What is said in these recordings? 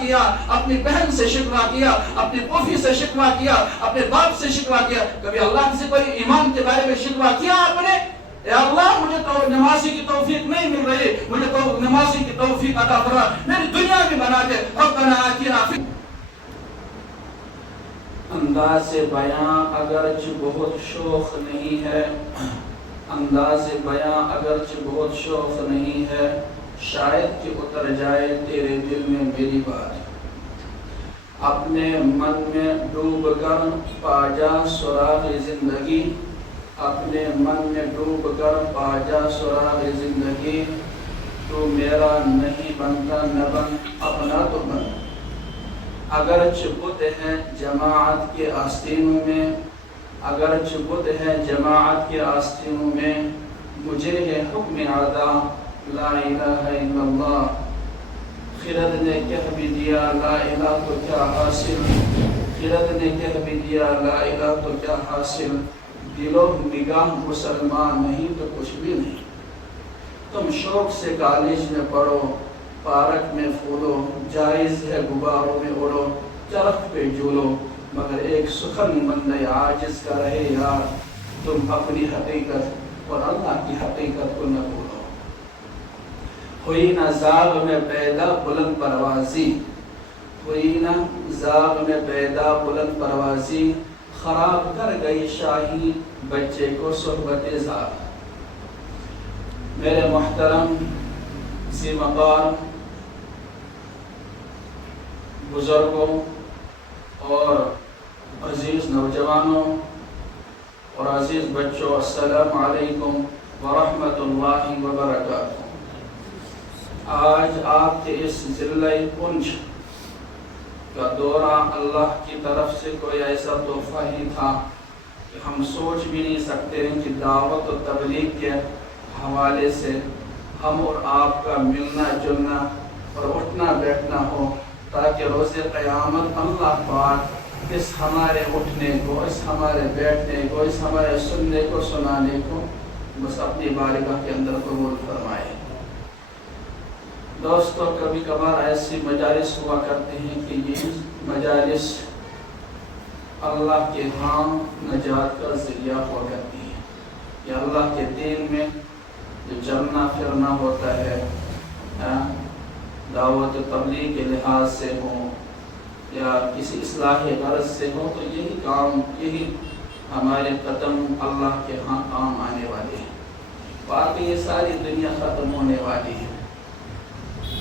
کیا، اپنی بہن سے شکوہ کیا، اپنی پوفی سے شکوہ کیا، اپنے باپ سے شکوہ کیا، کبھی اللہ سے کوئی ایمان کے بارے میں شکوہ کیا آپ نے؟ اے اللہ مجھے تو نمازی کی توفیق نہیں مل رہی، مجھے تو نمازی کی توفیق عطا فرما، میری دنیا بھی بنا دے، ربنا آتنا فی انداز بیاں اگرچہ بہت شوخ نہیں ہے، انداز بیاں اگرچہ بہت شوخ نہیں ہے، شاید کہ اتر جائے تیرے دل میں میری بات، اپنے من میں ڈوب کر پا جا سراغ زندگی، اپنے من میں ڈوب کر پا جا سراغ زندگی، تو میرا نہیں بنتا نہ بن اپنا تو بن، اگرچہ بت ہے جماعت کے آستینوں میں، اگرچہ بت ہے جماعت کے آستینوں میں، مجھے ہے حکم ادا لا الہ الا اللہ، خرد نے کہہ بھی دیا لا الہ تو کیا حاصل، خرد نے کہہ بھی دیا لا الہ تو کیا حاصل، دل و نگاہ مسلمان نہیں تو کچھ بھی نہیں، تم شوق سے کالج میں پڑھو، پارک میں پھولو، جائز ہے غباروں میں اڑو، چرخ پہ جھولو، مگر ایک سخن بندے عاجز کا رہے یار، تم اپنی حقیقت اور اللہ کی حقیقت کو نہ بھولو، ہوئی نہ زاغ میں پیدا بلند پروازی، ہوئی نہ زاغ میں پیدا بلند پروازی، خراب کر گئی شاہی بچے کو صحبت زاغ، میرے محترم ذی مقام بزرگوں اور عزیز نوجوانوں اور عزیز بچوں، السلام علیکم ورحمۃ اللہ وبرکاتہ۔ آج آپ کے اس ضلع پنچ کا دورہ اللہ کی طرف سے کوئی ایسا تحفہ ہی تھا کہ ہم سوچ بھی نہیں سکتے ہیں کہ دعوت و تبلیغ کے حوالے سے ہم اور آپ کا ملنا جلنا اور اٹھنا بیٹھنا ہو، تاکہ روز قیامت اللہ پاک اس ہمارے اٹھنے کو، اس ہمارے بیٹھنے کو، اس ہمارے سننے کو سنانے کو بس اپنی بارگاہ کے اندر قبول فرمائے۔ دوستو، کبھی کبھار ایسی مجالس ہوا کرتے ہیں کہ یہ مجالس اللہ کے ہاں نجات کا ذریعہ ہوا کرتی ہے، یا اللہ کے دین میں جو چلنا پھرنا ہوتا ہے، دعوت و تبلیغ کے لحاظ سے ہو یا کسی اصلاح غرض سے ہو، تو یہی کام، یہی ہمارے قدم اللہ کے ہاں کام آنے والے ہیں، باقی یہ ساری دنیا ختم ہونے والی ہے۔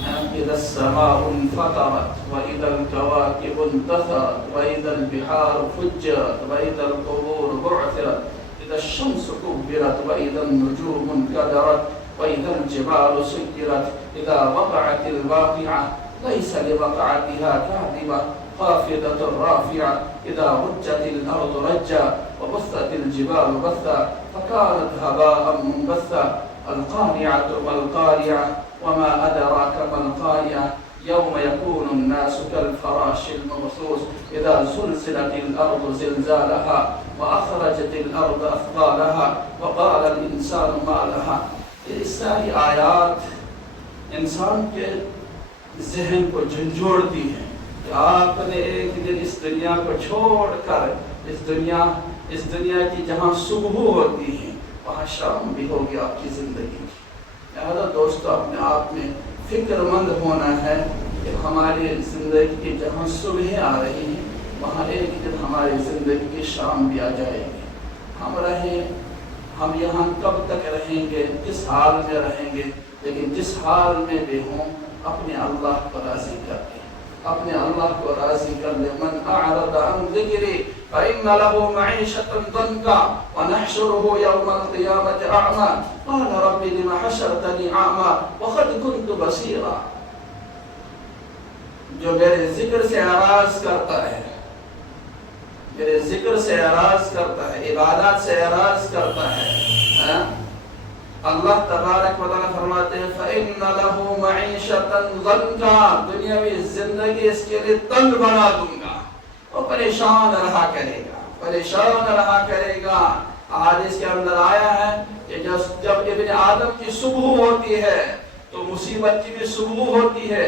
اذا السماء انفطرت واذا الكواكب انتثرت واذا البحار فجرت واذا القبور بعثرت اذا الشمس كبرت واذا النجوم انكدرت واذا الجبال سيرت اذا وقعت الواقعة ليس لوقعتها كاذبة خافضة رافعة اذا رجت الارض رجا وبثت الجبال بثا فكانت هباء منبثا القارعة ما القارعة وما أدراك ما القارعة يوم يكون الناس كالفراش المبثوث إذا زلزلت الأرض زلزالها وأخرجت الأرض أثقالها وقال الإنسان ما لها۔ یہ ساری آیات انسان کے ذہن کو جھنجھوڑتی ہیں کہ آپ نے ایک دن اس دنیا کو چھوڑ کر اس دنیا کی جہاں صبح ہوتی ہے وہاں شام بھی ہوگی آپ کی زندگی کی۔ لہذا دوستو، اپنے آپ میں فکر مند ہونا ہے کہ ہماری زندگی کی جہاں صبح آ رہی ہیں وہاں ایک دن ہماری زندگی کی شام بھی آ جائے گی۔ ہم یہاں کب تک رہیں گے، کس حال میں رہیں گے، لیکن جس حال میں بھی ہوں اپنے اللہ کو راضی کر لیں، اپنے اللہ کو راضی کر لیں۔ من اعرض عن ذکری فإن له معيشة ضنكا ونحشره يوم القيامة أعمى قال رب لم حشرتني أعمى وقد كنت بصيرا۔ جو میرے ذکر سے اعراض کرتا ہے، میرے ذکر سے اعراض کرتا ہے، عبادات سے اعراض کرتا ہے، اللہ تبارک و تعالیٰ فرماتے ہیں فَإِنَّ لَهُ مَعِيشَةً ضَنْكَا، دنیاوی زندگی اس کے لیے تنگ بنا دوں گا، وہ پریشان رہا کرے گا، پریشان رہا کرے گا۔ حدیث کے اندر آیا ہے کہ جب ابن آدم کی صبح ہوتی ہے تو مصیبت کی بھی صبح ہوتی ہے،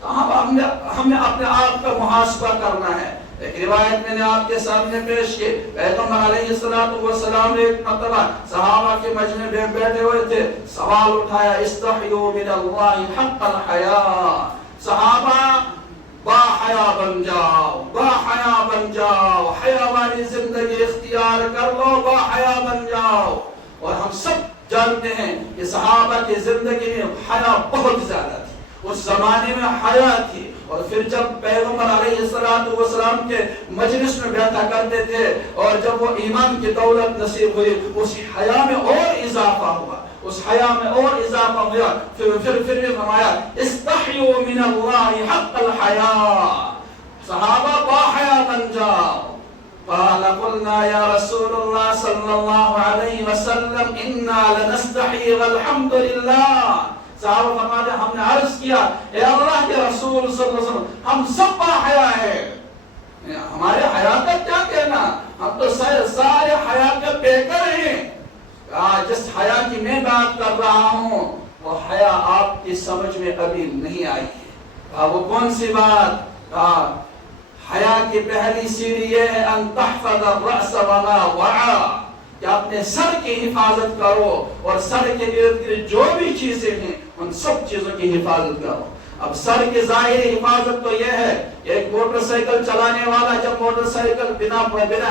تو ہمیں اپنے آپ کا محاسبہ کرنا ہے۔ ایک روایت میں نے آپ کے سامنے پیش کی، پیغمبر علیہ السلام ایک مرتبہ صحابہ کے مجمع میں بیٹھے ہوئے تھے، سوال اٹھایا استحیوا من اللہ حق الحیاء، صحابہ با حیا بن جاؤ، با حیا بن جاؤ، حیا والی زندگی اختیار کر لو، با حیا بن جاؤ۔ اور ہم سب جانتے ہیں کہ صحابہ کی زندگی میں حیا بہت زیادہ تھی، اس زمانے میں حیا تھی۔ اور پھر جب پیغمبر علیہ السلام کے مجلس میں بیٹھا کرتے تھے اور جب وہ ایمان کی دولت نصیب ہوئی، اس حیا میں اور اضافہ ہوا، اس حیا میں اور اضافہ ہوا۔ پھر نے فرمایا استحیوا من اللہ حق الحیاء، صحابہ با حیا بن جاؤ۔ قال قلنا یا رسول اللہ صلی اللہ علیہ وسلم انا لنستحی والحمد للہ، صحابہ فرماتے ہم نے عرض کیا اے اللہ کے رسول صلی اللہ علیہ وسلم ہم سب با حیا ہیں، ہمارے حیا کا کیا کہنا، ہم تو سارے حیا کے پیکر ہیں۔ جس حیا کی میں بات کر رہا ہوں وہ حیا آپ کی سمجھ میں ابھی نہیں آئی ہے۔ وہ کون سی بات؟ حیا کی پہلی سیڑھی یہ ہے ان تحفظ الرأس وما وعى، کہ اپنے سر کی حفاظت کرو اور سر کے ارد گرد جو بھی چیزیں ہیں ان سب چیزوں کی حفاظت کرو۔ اب سر کی ظاہری حفاظت تو یہ ہے کہ ایک موٹر سائیکل چلانے والا جب موٹر سائیکل بنا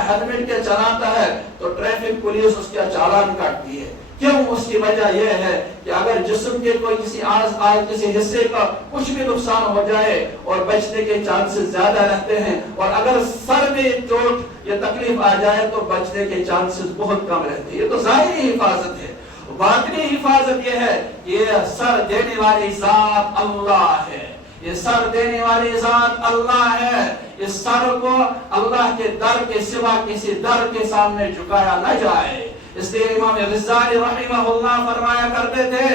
ہیلمٹ کے چلاتا ہے تو ٹریفک پولیس اس کا چالان کاٹتی ہے۔ کیوں؟ اس کی وجہ یہ ہے کہ اگر جسم کے کوئی کسی حصے کا کچھ بھی نقصان ہو جائے اور بچنے کے چانسز زیادہ رہتے ہیں، اور اگر سر میں چوٹ یا تکلیف آ جائے تو بچنے کے چانسز بہت کم رہتے ہیں۔ یہ تو ظاہری حفاظت ہے۔ باطنی حفاظت یہ ہے کہ یہ سر دینے والی ذات اللہ ہے، یہ سر دینے والی ذات اللہ ہے۔ اس سر کو اللہ کے در کے سوا کسی در کے سامنے جھکایا نہ جائے۔ اس لیے امام غزالی رحمہ اللہ فرمایا کرتے تھے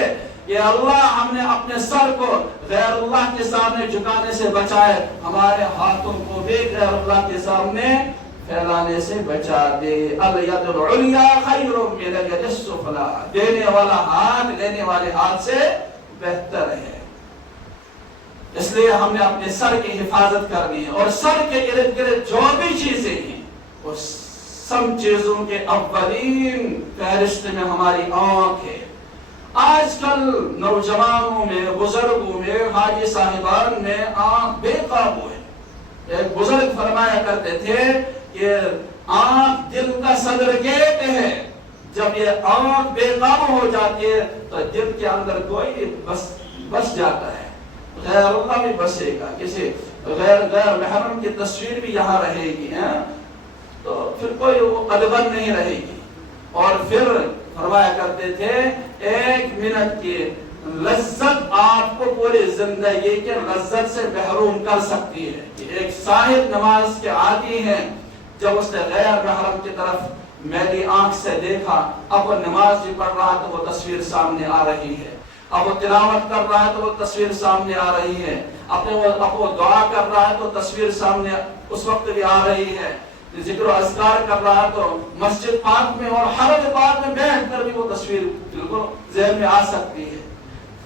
کہ اللہ ہم نے اپنے سر کو غیر اللہ کے سامنے جھکانے سے بچائے، ہمارے ہاتھوں کو بھی غیر اللہ کے سامنے پھیلانے سے بچا دے۔ الید العلیٰ خیر من الید السفلیٰ، دینے والا ہاتھ لینے والے ہاتھ سے بہتر ہے۔ اس لیے ہم نے اپنے سر کی حفاظت کرنی ہے، اور سر کے ارد گرد جو بھی چیزیں ہیں وہ سب چیزوں کے اولین فہرست میں ہماری آنکھ ہے۔ آج کل نوجوانوں میں، بزرگوں میں، حاجی صاحبان میں آنکھ بے قابو ہے۔ ایک بزرگ فرمایا کرتے تھے کہ آنکھ دل کا صدر گیٹ ہے، جب یہ آنکھ بے قابو ہو جاتی ہے تو دل کے اندر کوئی بس جاتا ہے، غیر اللہ بھی بسے گا، کسی غیر محرم کی تصویر بھی یہاں رہے گی، تو پھر کوئی وہ قدغن نہیں رہے گی۔ اور پھر فرمایا کرتے تھے ایک منٹ کی لذت آپ کو پوری زندگی کے لذت سے محروم کر سکتی ہے۔ کہ ایک صاحب نماز کے عادی ہیں، جب اس نے غیر محرم کی طرف میلی آنکھ سے دیکھا، اب وہ نماز بھی پڑھ رہا تو وہ تصویر سامنے آ رہی ہے، اب وہ تلاوت کر رہا ہے تو وہ تصویر سامنے آ رہی ہے، اب وہ دعا کر رہا ہے تو تصویر سامنے اس وقت بھی آ رہی ہے، ذکر و اذکار کر رہا ہے تو مسجد پاک میں اور حرم پاک میں بیٹھ کر بھی وہ تصویر بالکل ذہن میں آ سکتی ہے۔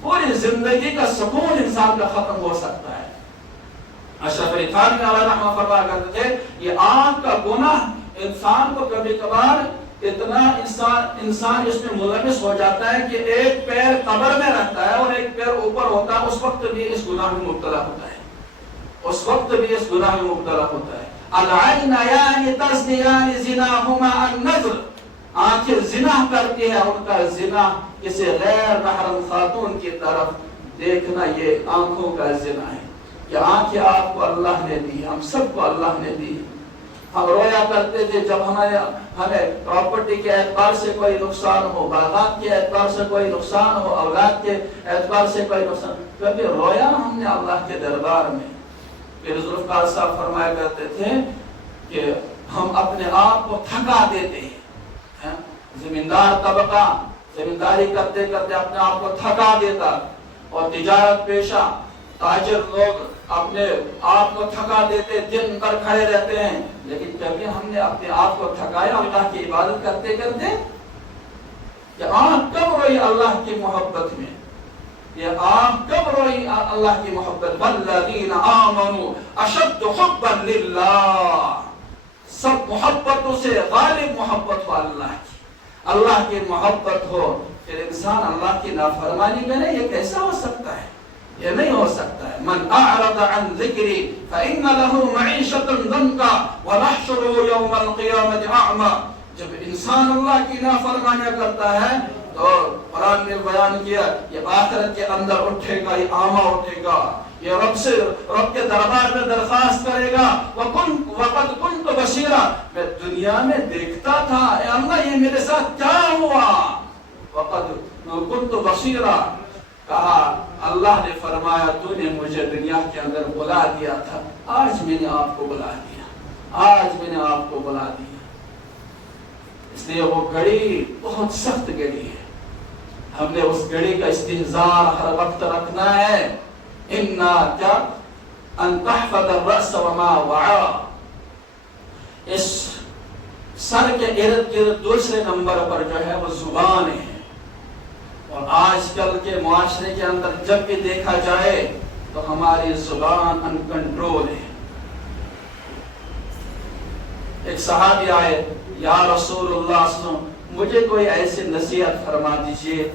پوری زندگی کا سکون انسان کا ختم ہو سکتا ہے۔ اشرف علی تھانوی علیہ رحمہ فرمایا کرتے تھے یہ آنکھ کا گناہ انسان کو کبھی کبھار اتنا انسان اس میں ملوث ہو جاتا ہے کہ ایک پیر قبر میں رہتا ہے اور ایک پیر اوپر ہوتا ہے، اس وقت بھی اس گناہ میں مبتلا ہوتا ہے، اس وقت بھی اس گناہ میں مبتلا ہوتا ہے۔ العینیان تزنیان زناہما النظر، آنکھیں زنا کرتی ہے، ان کا زنا کسی غیر محرم خاتون کی طرف دیکھنا یہ آنکھوں کا زنا ہے۔ یہ آنکھیں آپ کو اللہ نے دی، ہم سب کو اللہ نے دی۔ ہم رویا کرتے تھے جب ہمیں پراپرٹی کے اعتبار سے کوئی نقصان ہو، باغات کے اعتبار سے کوئی نقصان ہو، اولاد کے اعتبار سے کوئی نقصان، کبھی رویا ہم نے اللہ کے دربار میں؟ پھر ذوالفقار صاحب فرمایا کرتے تھے کہ ہم اپنے آپ کو تھکا دیتے ہیں، زمیندار طبقہ زمینداری کرتے کرتے اپنے آپ کو تھکا دیتا، اور تجارت پیشہ تاجر لوگ اپنے آپ کو تھکا دیتے، دن بھر کھڑے رہتے ہیں، لیکن کبھی ہم نے اپنے آپ کو تھکایا اللہ کی عبادت کرتے کرتے؟ کہ آنکھ کب روئی اللہ کی محبت میں؟ یہ آپ کب روئی اللہ کی محبت؟ والذین آمنوا اشد حبا للہ، سب محبتوں سے غالب محبت ہو اللہ کی، اللہ کی محبت ہو، پھر انسان اللہ کی نافرمانی کرے، یہ کیسا ہو سکتا ہے؟ یہ نہیں ہو سکتا ہے۔ من اعرض عن ذکری فإن له معیشۃ ضنکا ونحشره یوم القیامۃ اعمی۔ جب انسان اللہ کی نافرمانی کرتا ہے تو قرآن نے بیان کیا یہ آخرت کے اندر اٹھے گا، یہ اعمی اٹھے گا، یہ رب کے دربار میں درخواست کرے گا وقد كنت بصیرا، میں دنیا میں دیکھتا تھا، اے اللہ یہ میرے ساتھ کیا ہوا؟ وقد كنت بصیرا، کہا اللہ نے فرمایا تو نے مجھے دنیا کے اندر بلا دیا تھا، آج میں نے آپ کو بلا دیا، آج میں نے آپ کو بلا دیا۔ اس لیے وہ گھڑی بہت سخت گھڑی ہے، ہم نے اس گھڑی کا استحضار ہر وقت رکھنا ہے۔ اِنَّا کیا ان تحفظ الرأس وما وعا، اس سر کے ارد گرد دوسرے نمبر پر جو ہے وہ زبان ہے، اور آج کل کے معاشرے کے اندر جب بھی دیکھا جائے تو ہماری زبان ان کنٹرول ہے۔ ایک صحابی آئے، یا رسول اللہ صلی اللہ علیہ وسلم مجھے کوئی ایسی نصیحت فرما دیجئے،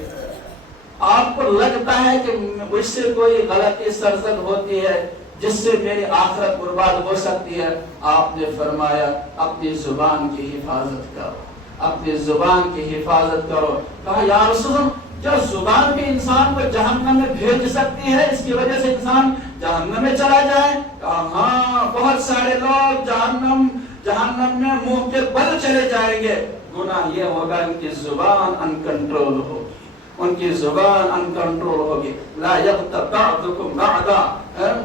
آپ کو لگتا ہے کہ مجھ سے کوئی غلطی سرزد ہوتی ہے جس سے میری آخرت برباد ہو سکتی ہے؟ آپ نے فرمایا اپنی زبان کی حفاظت کرو، اپنی زبان کی حفاظت کرو۔ کہا یا رسول اللہ کیا زبان بھی انسان کو جہنم میں بھیج سکتی ہے، اس کی وجہ سے انسان جہنم میں چلا جائے؟ کہا ہاں، بہت سارے لوگ جہنم میں منہ کے بل چلے جائیں گے، گناہ یہ ہوگا ان کی زبان ان کنٹرول ہوگی، ان کی زبان ان کنٹرول ہوگی۔ لا یغتب بعضکم بعضا،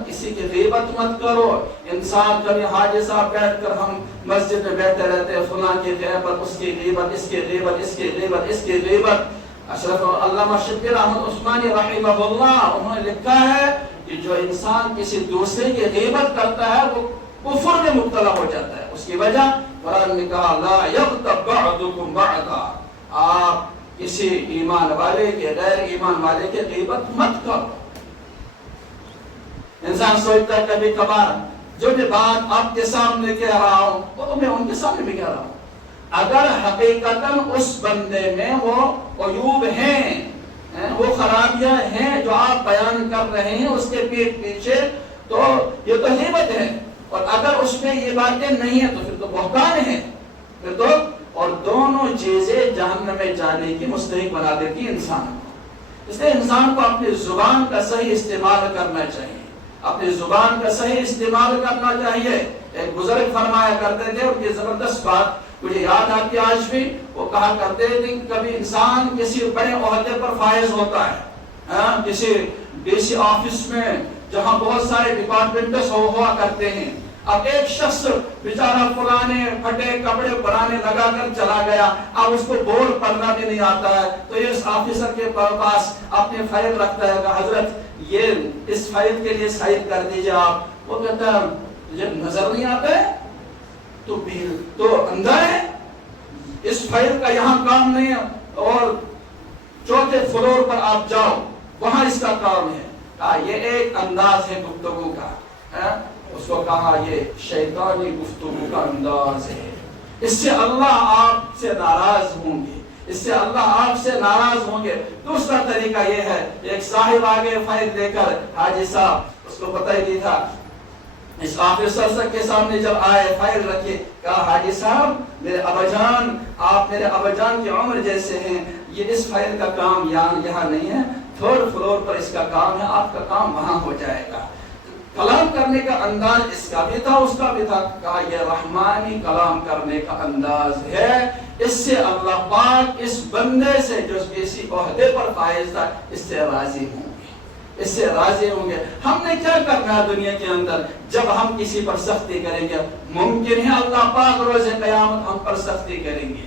کسی کی غیبت مت کرو۔ انسان کبھی حاجی صاحب بیٹھ کر ہم مسجد میں بیٹھے رہتے ہیں، فلاں کی غیبت، اس کی غیبت، اس کی غیبت، اس کی غیبت، اس کی غیبت۔ اشرف علامہ شبیر احمد عثمانی رحمہ اللہ انہوں نے لکھا ہے کہ جو انسان کسی دوسرے کی غیبت کرتا ہے وہ کفر میں مبتلا ہو جاتا ہے۔ اس کی وجہ قرآن نے کہا لا یغتب بعضکم بعضا، آپ کسی ایمان والے کے غیر ایمان والے کے غیبت مت کرو۔ انسان سوچتا ہے کبھی کبھار جو بھی بات آپ کے سامنے کہہ رہا ہوں وہ تو میں ان کے سامنے بھی کہہ رہا ہوں، اگر حقیقتاً اس بندے میں وہ عیوب ہیں، وہ خرابیاں ہیں جو آپ بیان کر رہے ہیں اس کے پیٹ پیچھے، تو یہ تو غیبت ہے، اور اگر اس میں یہ باتیں نہیں ہیں تو پھر تو بہتان ہے، پھر تو، اور دونوں چیزیں جہنم میں جانے کی مستحق بنا دیتی انسان کو۔ اس لیے انسان کو اپنی زبان کا صحیح استعمال کرنا چاہیے، اپنی زبان کا صحیح استعمال کرنا چاہیے۔ ایک بزرگ فرمایا کرتے تھے، ان کی زبردست بات مجھے یاد آتی آج بھی، وہ کہا کرتے تھے کہ کبھی انسان کسی بڑے عہدے پر فائز ہوتا ہے، کسی ڈی سی آفس میں جہاں بہت سارے ڈپارٹمنٹس ہوا کرتے ہیں، اب ایک شخص بیچارہ پرانے پھٹے کپڑے بنانے لگا کر چلا گیا، اب اس کو بورڈ پڑھنا بھی نہیں آتا ہے، تو یہ اس آفیسر کے پاس اپنے فائل رکھتا ہے کہ حضرت یہ اس فائل کے لیے سائن کر دیجئے آپ۔ وہ کہتا ہے مجھے نظر نہیں آتا ہے، تو اندھا ہے، اس فائل کا یہاں کام نہیں ہے، اور چوتھے فلور پر آپ جاؤ وہاں اس کا کام ہے۔ یہ ایک انداز ہے گفتگو کا، اس کو کہا یہ شیطانی گفتگو کا انداز ہے، اس سے اللہ آپ سے ناراض ہوں گے، اس سے اللہ آپ سے ناراض ہوں گے۔ دوسرا طریقہ یہ ہے، ایک صاحب آگے فائل دے کر، حاجی صاحب اس کو پتہ ہی نہیں تھا، اس آفیسر کے سامنے جب آئے فائل رکھے، کہا حاجی صاحب میرے اباجان، آپ میرے اباجان کی عمر جیسے ہیں، یہ اس فائل کا کام یہاں نہیں ہے، تھرڈ فلور پر اس کا کام ہے، آپ کا کام وہاں ہو جائے گا۔ کلام کرنے کا انداز اس کا بھی تھا اس کا بھی تھا، کہا یہ رحمانی کلام کرنے کا انداز ہے، اس سے اللہ پاک اس بندے سے جو کسی عہدے پر فائز تھا اس سے راضی ہوں گے، اس سے راضی ہوں گے۔ ہم نے کیا کرنا ہے دنیا کے اندر جب ہم کسی پر سختی کریں گے؟ ممکن ہے اللہ پاک روز قیامت ہم پر سختی کریں گے۔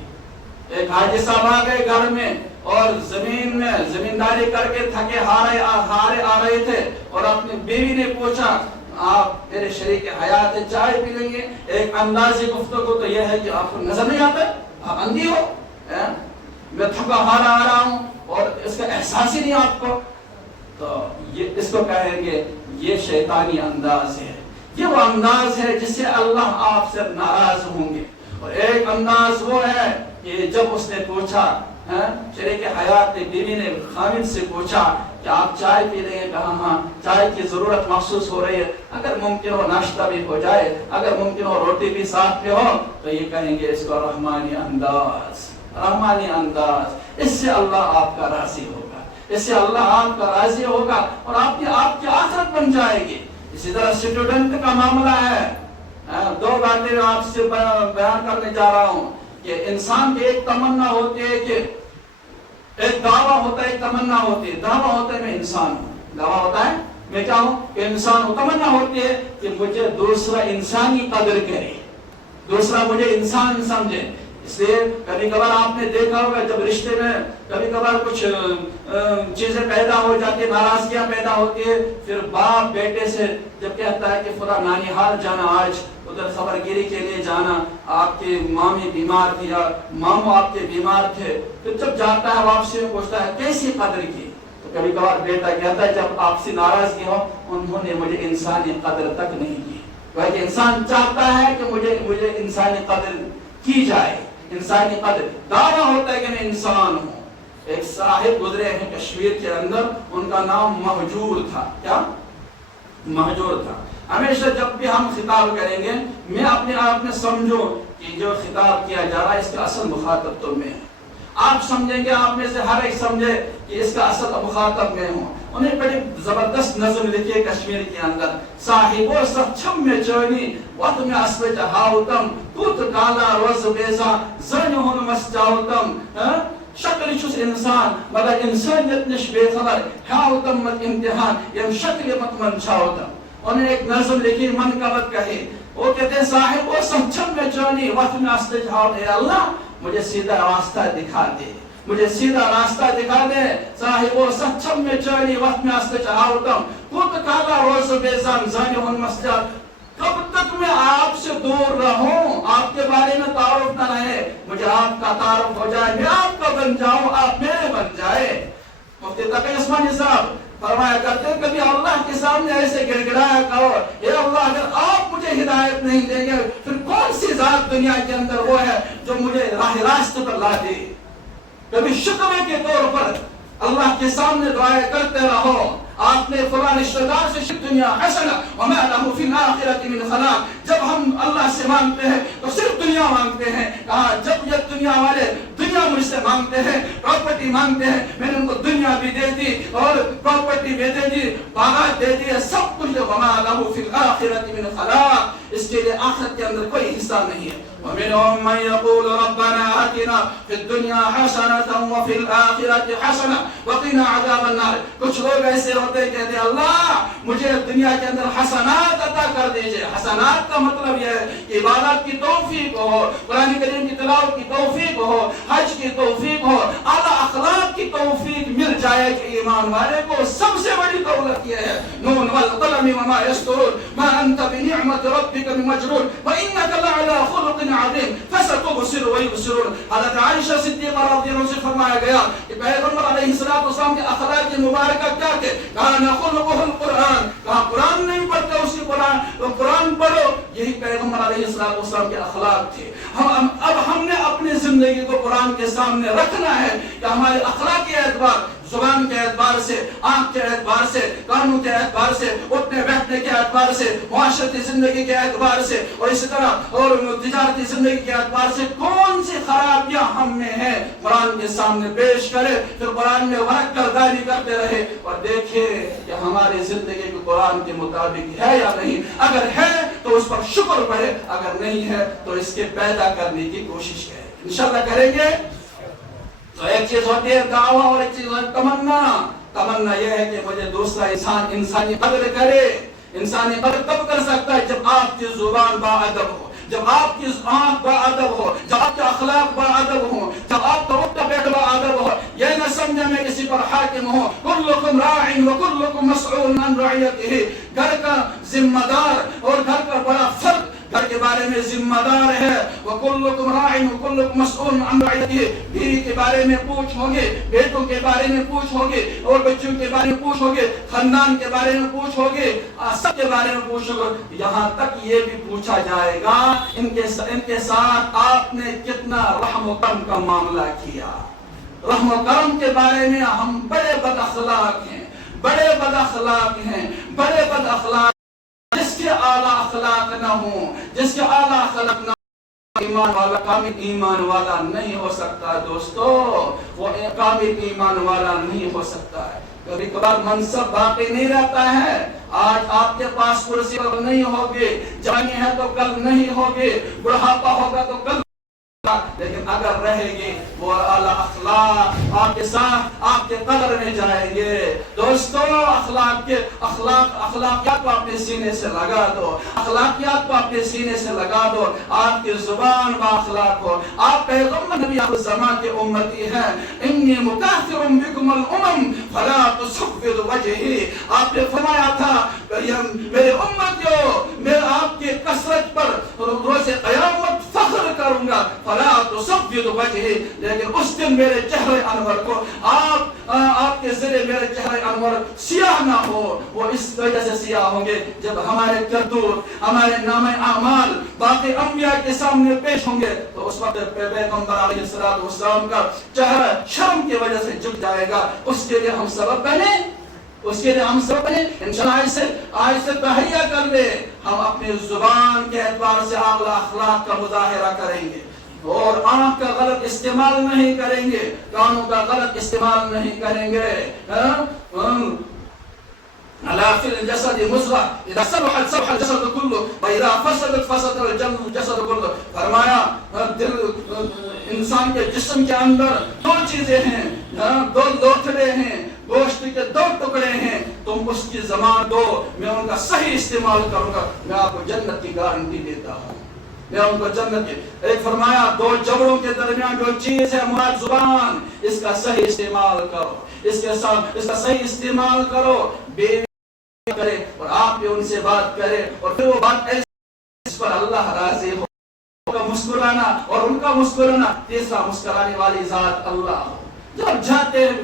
ایک حاجی صاحب آ گئے گھر میں اور زمین میں زمینداری کر کے تھکے ہارے آ رہے تھے، اور اپنی بیوی نے پوچھا آپ میرے شریک حیات ہے، چائے پی لیں گے؟ ایک انداز گفتگو تو یہ ہے کہ آپ کو نظر نہیں آتا، آپ اندھی ہو، میں تھکا ہارا آ رہا ہوں اور اس کا احساس ہی نہیں آپ کو۔ تو یہ اس کو کہیں گے یہ شیطانی انداز ہے، یہ وہ انداز ہے جس سے اللہ آپ سے ناراض ہوں گے۔ اور ایک انداز وہ ہے کہ جب اس نے پوچھا، شریک حیات نے بیوی نے خامد سے پوچھا کہ آپ چائے پی رہے ہیں؟ کہا ہاں چائے کی ضرورت محسوس ہو رہی ہے، اگر ممکن ہو ناشتہ بھی ہو جائے، اگر ممکن ہو روٹی بھی ساتھ میں ہو، تو یہ کہیں گے اس کو رحمانی انداز، رحمانی انداز۔ اس سے اللہ آپ کا راضی ہوگا، اس سے اللہ آپ کا راضی ہوگا اور آپ کی آخرت بن جائے گی۔ اسی طرح اسٹوڈنٹ کا معاملہ ہے، دو باتیں آپ سے بیان کرنے جا رہا ہوں کہ انسان کی ایک تمنا ہوتی ہے کہ ایک دعویٰ ہوتا ہے، ایک تمنا ہوتی ہے۔ دعویٰ ہوتا ہے میں انسان ہوں، دعویٰ ہوتا ہے میں کیا ہوں؟ کہ انسان ہوں۔ تمنا ہوتی ہے کہ مجھے دوسرا انسانی قدر کرے، دوسرا مجھے انسان سمجھے۔ اس لیے کبھی کبھار آپ نے دیکھا ہوگا جب رشتے میں کبھی کبھار کچھ چیزیں پیدا ہو جاتی ہیں، ناراضگیاں پیدا ہوتی ہے، پھر باپ بیٹے سے جب کہتا ہے کہ فلاں نانیہال جانا، آج ادھر خبر گیری کے لیے جانا، آپ کی مامی بیمار تھی یا ماموں آپ کے بیمار تھے، پھر جب جاتا ہے واپسی میں پوچھتا ہے کیسی قدر کی، تو کبھی کبھار بیٹا کہتا ہے جب آپ سے ناراضگی ہو انہوں نے مجھے انسانی قدر تک نہیں کی۔ کہ انسان چاہتا ہے کہ مجھے انسانی قدر کی جائے، انسانی قدر۔ دعویٰ ہوتا ہے کہ میں انسان ہوں۔ ایک صاحب گزرے ہیں کشمیر کے اندر، ان کا نام مہجور تھا۔ کیا؟ مہجور تھا۔ ہمیشہ جب بھی ہم خطاب کریں گے میں اپنے آپ میں سمجھو کہ جو خطاب کیا جا رہا ہے اس کا اصل مخاطب تو میں ہوں۔ آپ سمجھیں گے، آپ میں سے ہر ایک سمجھے کہ اس کا اصل مخاطب میں ہوں۔ انہیں بڑی زبردست نظم لکھی ہے کشمیر کے اندر، صاحبو سچم میں چونی وقت میں اسب چہاوتم توت کالا روز بیزا زن ہن مس جاوتم۔ شکل چھس انسان مگر انسانیت نش بے خبر، ہاوتم مت امتحان یم شکل مت منچاوتم۔ انہیں ایک نظم لکھی منقبت کہی، وہ کہتے ہیں صاحب وہ سچم میں چونی وقت میں اسب چہاوت، اے اللہ مجھے سیدھا راستہ دکھا دے، مجھے سیدھا راستہ دکھا دے۔ صاحب وہ سچم میں چونی وقت میں اسب چہاوتم توت کالا روز بیزا زن ہن مس جاوتم۔ کب تک میں آپ سے دور رہوں، آپ کے بارے میں تعارف نہ رہے، مجھے آپ کا تعارف ہو جائے، میں آپ کا بن جاؤں، آپ میرے بن جائے۔ مفتی تقی عثمانی صاحب فرمایا کرتے ہیں کبھی اللہ کے سامنے ایسے گڑ گڑایا کرو، اے اللہ اگر آپ مجھے ہدایت نہیں دیں گے پھر کون سی ذات دنیا کے اندر وہ ہے جو مجھے راہ راست پر لا دے۔ کبھی شکوے کے طور پر اللہ کے سامنے دعائیں کرتے رہو۔ آپ نے فلاں رشتہ دار سے دنیا حسنہ وما له فی الآخرۃ من خلاق، جب ہم اللہ سے مانگتے ہیں تو صرف دنیا مانگتے ہیں۔ کہا جب یہ دنیا والے دنیا مجھ سے مانگتے ہیں، پراپرٹی مانگتے ہیں، میں نے ان کو دنیا بھی دے دی اور پراپرٹی بھی دے دی، باغات دے دی، سب کچھ، وما له فی الآخرۃ من خلاق، اس کے لیے آخرت کے اندر کوئی حصہ نہیں ہے۔ ومنهم من يقول ربنا آتنا في الدنيا حسنة وفي الآخرة حسنة وقنا عذاب النار۔ کچھ لوگ ایسے ہوتے ہیں کہتے ہیں اللہ مجھے دنیا کے اندر حسنات عطا کر دیجئے۔ حسنات کا مطلب یہ ہے کہ عبادات کی توفیق ہو، قرآن کریم کی تلاوت کی توفیق ہو، حج کی توفیق ہو، اعلیٰ اخلاق کی توفیق مل جائے کہ ایمان والے کو سب سے بڑی دولت یہ ہے۔ نون والقلم وما يسطرون ما انت بنعمت ربك بمجنون وانك لعلى خلق عظیم فستبصر ويبصرون۔ حضرت عائشہ صدیقہ رضی اللہ عنہا سے فرمایا گیا کہ پیغمبر علیہ السلام کے اخلاق مبارکہ کیا تھے؟ کہا خلقہ القرآن، کہا قرآن نہیں پڑھتے اسی قرآن پڑھو، یہی پیغمبر علیہ السلام کے اخلاق تھے۔ اب ہم نے اپنی زندگی کو قرآن کے سامنے رکھنا ہے کہ ہمارے اخلاقی اعتبار، زبان کے اعتبار سے، آنکھ کے اعتبار سے، کانوں کے اعتبار سے، اٹھنے بیٹھنے کے اعتبار سے، معاشرتی زندگی کے اعتبار سے اور اسی طرح اور تجارتی زندگی کے اعتبار سے کون سی خرابیاں ہم میں ہیں قرآن کے سامنے پیش کرے، پھر قرآن میں ورق کرداری کرتے رہے اور دیکھے کہ ہماری زندگی کو قرآن کے مطابق ہے یا نہیں۔ اگر ہے تو اس پر شکر کرے، اگر نہیں ہے تو اس کے پیدا کرنے کی کوشش کرے۔ انشاءاللہ کریں گے۔ تو ایک چیز ہوتی ہے دعویٰ اور ایک چیز ہوتی ہے تمنا۔ تمنا یہ ہے کہ مجھے دوسرا انسان انسانی قدر کرے۔ انسانی قدر تب کر سکتا ہے جب آپ کی زبان باادب ہو، جب آپ کی آنکھ باادب ہو، جب آپ کے اخلاق باادب ہو، جب آپ کا اٹھنا بیٹھنا باادب ہو۔ یہ نہ سمجھے میں کسی پر حاکم ہوں۔ کلکم راع وکلکم مسئول عن رعیتہ۔ گھر کا ذمہ دار اور گھر کا بڑا فرد گھر کے بارے میں ذمہ دار ہے. وَكُلُّكُمْ رَاعٍ وَكُلُّكُمْ مَسْئُولٌ عَنْ رَعِيَّتِهِ. بیوی کے بارے میں پوچھو گے, بیٹوں کے بارے میں پوچھو گے, اور بچوں کے بارے میں پوچھو گے, خاندان کے بارے میں پوچھو گے, سب کے بارے میں پوچھو گے. یہاں تک یہ بھی پوچھا جائے گا ان کے ساتھ آپ نے کتنا رحم و کرم کا معاملہ کیا. رحم و کرم کے بارے میں ہم بڑے بد اخلاق ہیں, بڑے بد اخلاق ہیں, بڑے بد اخلاق. جس کے اعلیٰ اخلاق نہ ہوں, جس کے اعلیٰ اخلاق نہ ایمان والا کامل ایمان والا نہیں ہو سکتا. دوستو, وہ کامل ایمان والا نہیں ہو سکتا ہے. کبھی کبھار منصب باقی نہیں رہتا ہے. آج آپ کے پاس کرسی پر نہیں ہوگی, جوانی ہے تو کل نہیں ہوگی, بڑھاپا ہوگا تو کل, لیکن اگر رہے گی وہ اعلیٰ اخلاق آپ کے ساتھ آپ کے قدر میں جائیں گے. دوستو, اخلاقیات کو اپنے سینے سے لگا دو, اخلاقیات کو اپنے سینے سے لگا دو. آپ کی زبان با اخلاق ہو. آپ پیغمبر نبی آخر الزمان کے امتی ہیں. انی مکاثر بکم الامم فلا تصفد وجہی. آپ نے فرمایا تھا میرے امتیوں, میں آپ کی کثرت پر روز قیامت فخر کروں گا. فلا تصفد وجہی, لیکن اس دن میرے چہرے انور کو آپ کے ذریعے میرے چہرے انور سیاہ نہ ہو. وہ اس وجہ سے سیاہ ہوں گے جب ہمارے کرتوت, ہمارے نام اعمال باقی انبیاء کے سامنے پیش ہوں گے, تو اس وقت پیغمبر علیہ السلام کا چہرہ شرم کی وجہ سے جھک جائے گا. اس کے لیے ہم سبب بنیں, انشاءاللہ آج سے تہیہ کر لے. ہم اپنی زبان کے اعتبار سے اعلیٰ اخلاق کا مظاہرہ کریں گے, اور آنکھ کا غلط استعمال نہیں کریں گے, کانوں کا غلط استعمال نہیں کریں گے. الا فی الجسد مضغہ اذا صلحت صلح الجسد کلہ واذا فسدت فسد الجسد کلہ. فرمایا دل انسان کے جسم کے اندر دو چیزیں ہیں, دو لوتھڑے ہیں, گوشت کے دو ٹکڑے ہیں. تم اس کی زبان دو, میں ان کا صحیح استعمال کروں گا, میں آپ کو جنت کی گارنٹی دیتا ہوں. میں ان کو جنت کی. ایک فرمایا دو جبڑوں کے درمیان جو چیز ہے مراد زبان, اس کا صحیح استعمال کرو, اس کا صحیح استعمال کرو. بیوی کرے اور آپ بھی ان سے بات کرے, اور پھر وہ بات ایسی جس پر اللہ راضی ہو. ان کا مسکرانا اور ان کا مسکرانا, تیسرا مسکرانے والی ذات اللہ ہو. جب جاتے ہیں,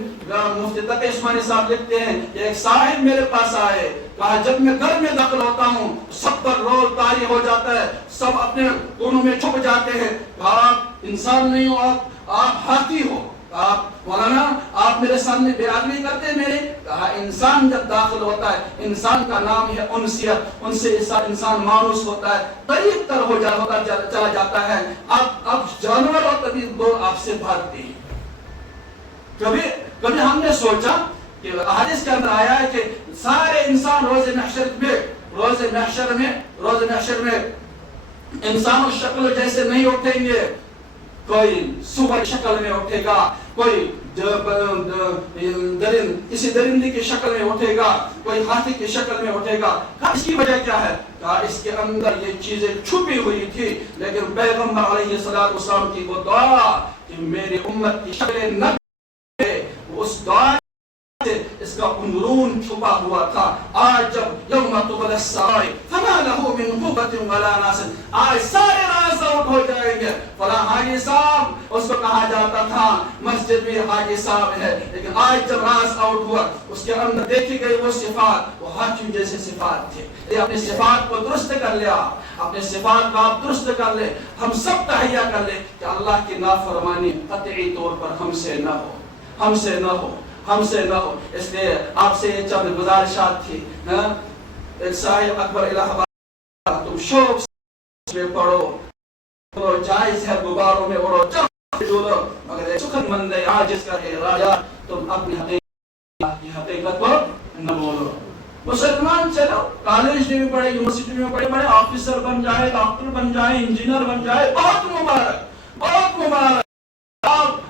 مفتی تقی عثمانی صاحب لکھتے ہیں کہ ایک صاحب میرے پاس آئے, کہا جب میں گھر میں داخل ہوتا ہوں سب پر رول طاری ہو جاتا ہے, سب اپنے کونوں میں چھپ جاتے ہیں. کہا آپ انسان نہیں ہو, آپ ہاتھی ہو. آپ مولانا آپ میرے سامنے بے ادبی کرتے ہیں میرے. کہا انسان جب داخل ہوتا ہے, انسان کا نام ہے انسیت, ان سے انسان مانوس ہوتا ہے, قریب تر ہو چلا جاتا ہے. اب جانور اور طبیعت دو آپ سے بھاگتے ہیں. کبھی ہم نے سوچا کہ حدیث کے اندر آیا ہے کہ سارے انسان روز محشر میں انسان اس شکل جیسے نہیں اٹھیں گے. کوئی صبح شکل میں اٹھے گا, کوئی کسی درندے کی شکل میں اٹھے گا, کوئی ہاتھی کی شکل میں اٹھے گا. اس کی وجہ کیا ہے؟ کہا اس کے اندر یہ چیزیں چھپی ہوئی تھی, لیکن پیغمبر علیہ السلام کی وہ دعا کہ میری امت کی شکلیں نہ, اس دعا سے اس کا اندرون چھپا ہوا تھا. آج جب یوم تبلی السرائر فما له من قوت ولا ناصر, آج سارے راز آؤٹ ہو جائیں گے. فلاں حاجی صاحب اس کو کہا جاتا تھا, مسجد میں حاجی صاحب ہے, لیکن آج جب راز آؤٹ ہوا اس کے اندر دیکھی گئی وہ صفات, وہ حاکم جیسے صفات تھے. یہ اپنی صفات کو درست کر لیا, اپنے صفات کو آپ درست کر لے. ہم سب تہیہ کر لے کہ اللہ کی نافرمانی قطعی طور پر ہم سے نہ ہو. اس لیے آپ سے یہ چند گزارشات تھی. ایک صاحب اکبر الہ آباد, تم شوق سے پڑھو, جائز ہے غباروں میں اڑو, جھولو, مگر ایک سخن مند عاجز کا ہے راجا, تم اپنی حقیقت کو نہ بولو. مسلمان چلو, کالج میں بھی پڑھے, یونیورسٹی میں پڑھے, بڑے آفیسر بن جائے, ڈاکٹر بن جائے, انجینئر بن جائے, بہت مبارک.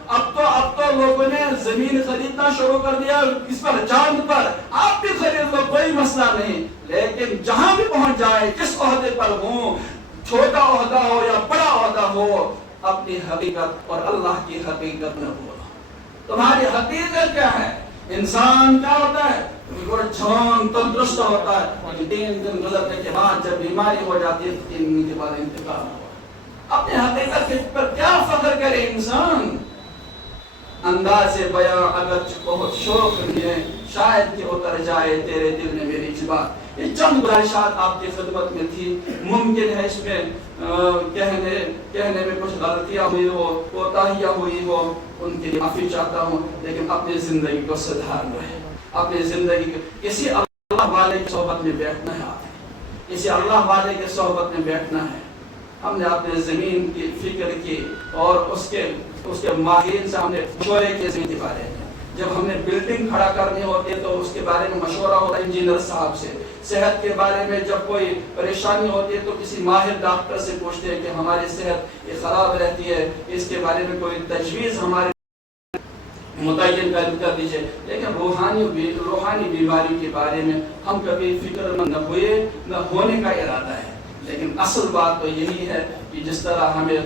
اب تو لوگوں نے زمین خریدنا شروع کر دیا, اس پر چاند پر, آپ بھی خرید لو, کوئی مسئلہ نہیں. لیکن جہاں بھی پہنچ جائے, جس عہدے پر ہوں, چھوٹا عہدہ ہو یا بڑا عہدہ ہو, اپنی حقیقت اور اللہ کی حقیقت نہ بولو. تمہاری حقیقت کیا ہے؟ انسان کیا ہوتا ہے جوان تندرست ہوتا ہے، 3 دن گزرنے کے بعد جب بیماری ہو جاتی ہے 3 دن کے بعد انتقال ہوا۔ اپنے حقیقت پر کیا فخر کرے انسان؟ انداز بیاں اگرچہ بہت شوق ہے، شاید کہ اتر جائے تیرے دل میں میری زبان۔ یہ چند گزارشات آپ کی خدمت میں تھی، ممکن ہے اس میں کہنے میں کچھ غلطیاں ہوئی ہو، کوتاہیاں ہوئی ہو، ان کے لیے معافی چاہتا ہوں، لیکن اپنی زندگی کو سدھارنا ہے، اپنی زندگی کو کسی اللہ والے کی صحبت میں بیٹھنا ہے، کسی اللہ والے کے صحبت میں بیٹھنا ہے۔ ہم نے اپنے زمین کی فکر کی اور اس کے ماہرین سے ہم نے مشورے کی زمین کے بارے میں، جب ہم نے بلڈنگ کھڑا کرنی ہوتی ہے تو اس کے بارے میں مشورہ ہوتا ہے انجینئر صاحب سے، صحت کے بارے میں جب کوئی پریشانی ہوتی ہے تو کسی ماہر ڈاکٹر سے پوچھتے ہیں کہ ہماری صحت یہ خراب رہتی ہے، اس کے بارے میں کوئی تجویز ہمارے متعین کر دیجئے۔ لیکن روحانی بیماری کے بارے میں ہم کبھی فکر مند نہ ہوئے، نہ ہونے کا ارادہ ہے، لیکن اصل بات تو یہی ہے کہ جس طرح ہمیں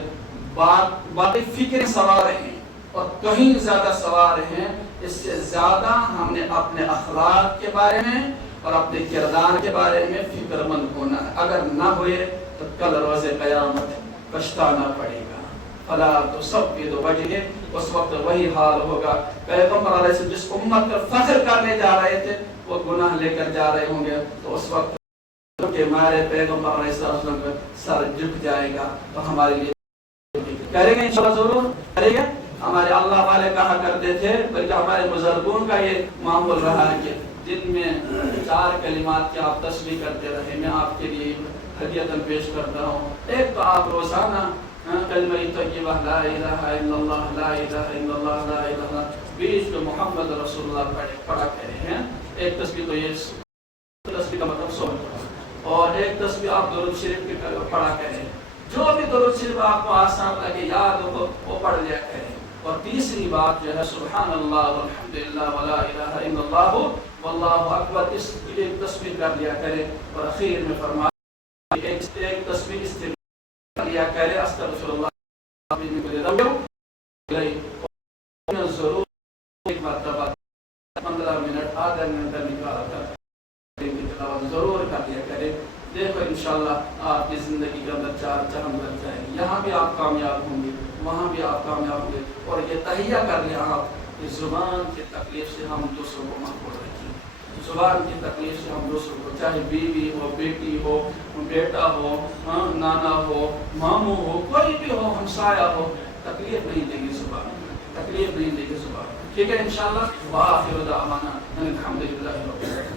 باقی فکریں سوار ہیں اور کہیں زیادہ سوار ہیں، اس سے زیادہ ہم نے اپنے اخلاق کے بارے میں اور اپنے کردار کے بارے میں فکر مند ہونا ہے۔ اگر نہ ہوئے تو کل روز قیامت پچھتانا پڑے گا۔ فلا تصبد وجہ، اس وقت وہی حال ہوگا۔ پیغمبر علیہ السلام جس امت پر فخر کرنے جا رہے تھے وہ گناہ لے کر جا رہے ہوں گے، تو اس وقت کہ ہمارے پیغمبر علیہ السلام کا سر جھک جائے گا، تو ہمارے لیے کریں گے انشاءاللہ، ضرور کریں گے۔ ہمارے اللہ والے کہا کرتے تھے، بلکہ ہمارے بزرگوں کا یہ معمول رہا ہے کہ دن میں 4 کلمات کی آپ تسبیح کرتے رہے۔ میں آپ کے لیے ہدیۃً پیش کرتا ہوں۔ ایک تو آپ روزانہ کلمہ طیبہ لا الہ الا اللہ، لا الہ الا اللہ، لا الہ الا اللہ 20 کو محمد رسول اللہ پڑھا کرے ہیں۔ ایک تسبیح تو یہ تسبیح کا مطلب 100 اور ایک تسبیح آپ درود شریف کی پڑھا کریں، جو بھی درود شریف آپ کو آسان لگے یاد ہو وہ پڑھ لیا کریں۔ اور تیسری بات جو ہے سبحان اللہ والحمدللہ ولا الہ الا اللہ واللہ اکبر، اس ایک تسبیح کر لیا کریں۔ اور اخیر میں فرمایا ایک تسبیح استغفار لیا کریں، استغفر اللہ ضرور ایک مرتبہ 15 منٹ آدھا منٹ نکالا کر ضرور کر لیا کرے۔ دیکھو انشاءاللہ آپ کی زندگی کے اندر 4 چاند لگ جائیں گے، یہاں بھی آپ کامیاب ہوں گے، وہاں بھی آپ کامیاب ہوں گے۔ اور یہ تہیہ کر لیں آپ کہ زبان کی تکلیف سے ہم دوسروں کو محفوظ رکھیں، زبان کی تکلیف سے ہم دوسروں کو، چاہے بیوی ہو، بیٹی ہو، بیٹا ہو، نانا ہو، ماموں ہو، کوئی بھی ہو، ہمسایہ ہو، تکلیف نہیں دے گی زبان، تکلیف نہیں دے گی زبان۔ ٹھیک ہے انشاءاللہ۔ وآخر دعوانا ان الحمد للہ رب العالمین۔